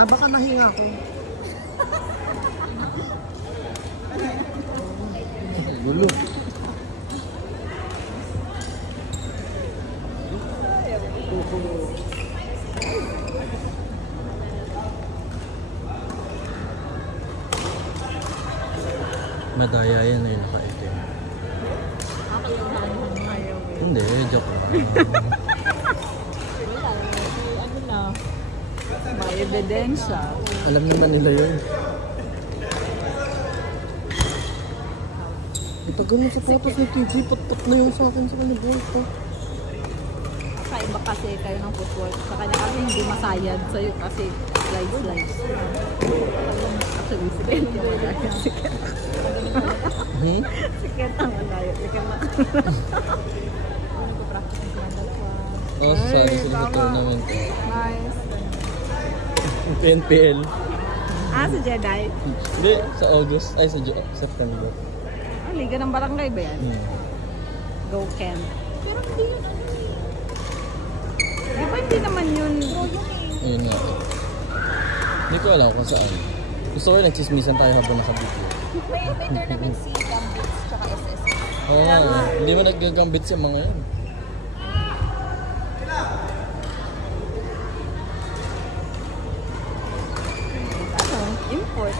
Ah, baka nahinga ko. Gulo. Madaya yan na yung naka-itim. Hindi, joke lang. Ano na? May ebidensya. Alam naman nila yun. Itagal mo sa photos ni TJ, pat-pat na yung sa akin sa kanya buhay. Kakaiba kasi kayo ng footwork. Sa kanya kasi hindi masayad sa'yo kasi slice. Actually, siket yung malayo. Siket ang malayo. Siket na. Nagpo-practice ng mga dalawa. Oh, sorry sa tournament. Nice. PNPL. Ah, sa Jedi? Hindi, sa August. Ay, sa September. Ah, Liga ng Barangay ba yan? Go Ken. Pero hindi yun ano eh. Di ba hindi naman yun? Ayun nga. Hindi ko alam kung saan. Gusto ko nagsismisan tayo habang naka-video. May tournament si Gambits tsaka SS. Oo nga. Hindi mo nagagambit sa mga yan. Ano? Import.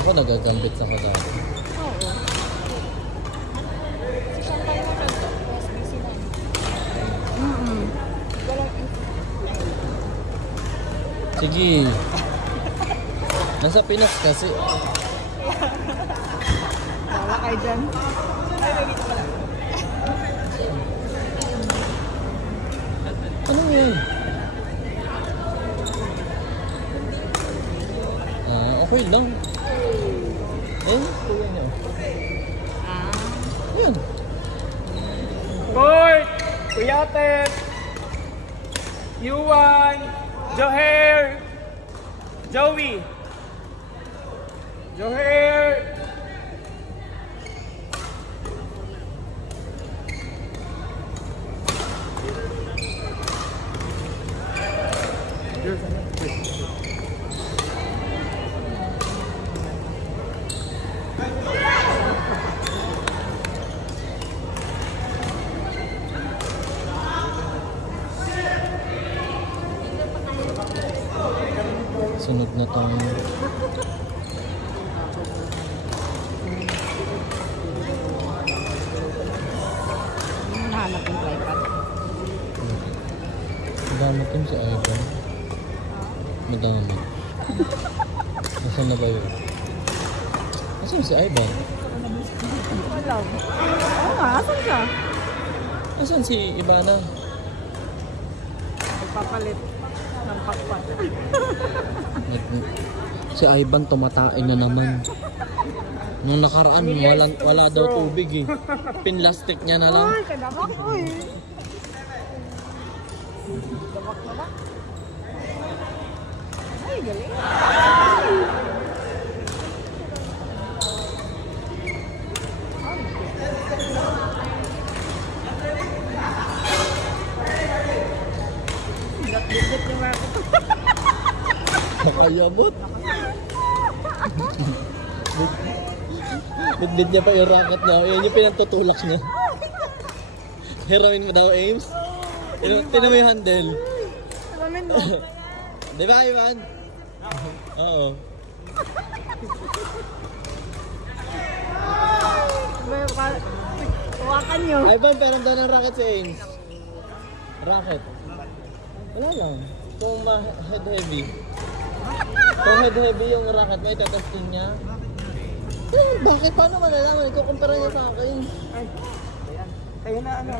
Ako nagagambit sa kadami. Oo. Si Chantal mo siya sa SBC na. Walang Sige. Nasa Pinas kasi. Wala kayo dyan. Ano yun? Ah, okay lang. Eh, kuya niya. Yun. Court! Kuyatet! Yuan! Joher! Joey! Joher! Sunog na tong... Nahanap yung tripod. Madamot yun si Ivan. Madamot. Nasaan na ba yun? Nasaan si Ivan? Wala. Oo nga, asan siya? Nasaan si Ivana? Nagpapalit ng pakpak. Si Ivan tumatain na naman. Nung nakaraan, wala daw tubig eh. Pinlastic niya na lang. Ay, kadamak ko eh. Damak na ba? Ay, galing. Gat-gat yung mga ito. Nakayabot. Bit niya pa yung rocket niya. Yun yung pinagtutulak niya. Heroin mo daw, Ames? Tinan mo yung handle. Salamin mo. Di ba, Ivan? Oo. Hawakan nyo. Ivan, pero daw ng rocket si Ames. Rocket. Wala lang. Kung head heavy. Kung head heavy yung rocket, may tatesting niya. Bakit? Paano malalaman? Ikukumpara niya sa akin. Kayo na ano?